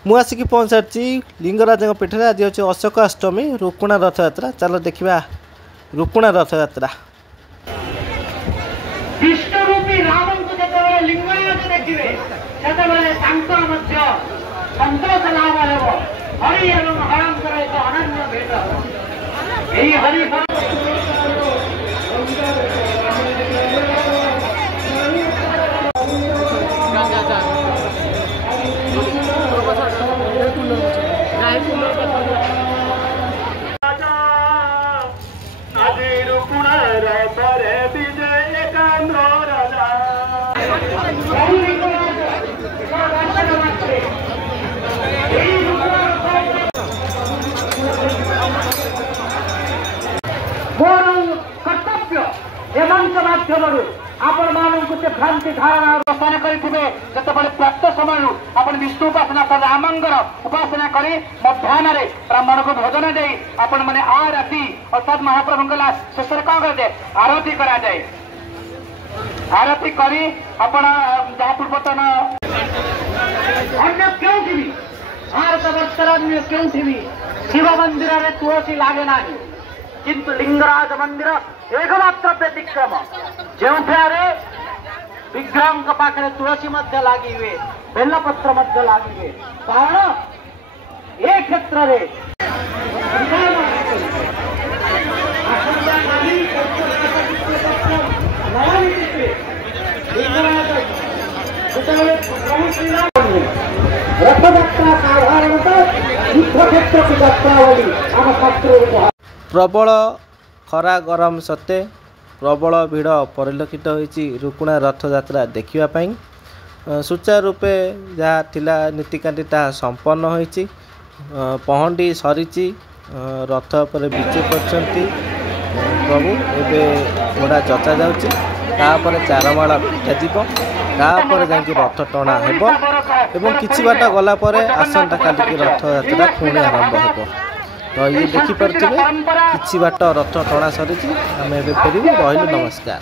ମୁଁ ଆସିକି ପହଞ୍ଚାରିଛି ଲିଙ୍ଗରାଜଙ୍କ ପୀଠରେ। ଆଜି ହେଉଛି ଅଶୋକ ଅଷ୍ଟମୀ, ରୁକୁଣା ରଥଯାତ୍ରା। ଚାଲ ଦେଖିବା ରୁକୁଣା ରଥଯାତ୍ରା। ବିଷ୍ଣୁରୂପୀ ରାମଙ୍କୁ ଯେତେବେଳେ ଲିଙ୍ଗରାଜ ଦେଖିବେ ସେତେବେଳେ ତାଙ୍କର ମଧ୍ୟ ସନ୍ତୋଷ ଲାଭ ହେବ। ହରି ଏବଂ ହରଙ୍କର ଏକ ଅନନ୍ୟ ଭେଟ। ଏହି ହରି मोर कर्तव्य एमंच माध्यम आपण मानक से भ्रांति धारणा रचना करेंगे। जितेबाला प्राप्त समय आपण विष्णु उपासना रामंगर उपासना करी मध्याह्न ब्राह्मण को भोजन दे आपण मैंने आ राति अर्थात महाप्रभु शेष कौन कराए आरती कराए। आरती करी आपण जहाँ पूर्वतन अन्य क्योंकि भी भारत वर्षर अन्य क्योंकि भी शिव मंदिर में तुलसी लगे ना, किंतु लिंगराज मंदिर एकमात्र व्यतिक्रम जो विग्रह पाखे तुलसी मध्य लगी हुए बेलपत्र मध्य लगी हुए कारण ए क्षेत्र रे रथयात्रा साधारणतः युद्ध क्षेत्र की यात्रा बोली आम शास्त्र। प्रबल खरा गरम सत्ते प्रबल भिड़ परिलक्षित होती रुकुणा रथयात्रा देखापी। सुचारू रूपे जहाँ थिला नीतिकांति ताहा संपन्न होईची। पहंडी सरीची, रथ पर विजे करछंती प्रभु। एबे घोड़ा जचा जाउची, तापर चारमाला पिटाଯିब, तापर जाके रथ टणा हेब एवं किछि बाट गला परे आसंता काली की रथयात्रा पुणी आरंभ हेब। तो ये देखिपे किछि बाट रथ टणा सरी आम ए फेरू। रही नमस्कार।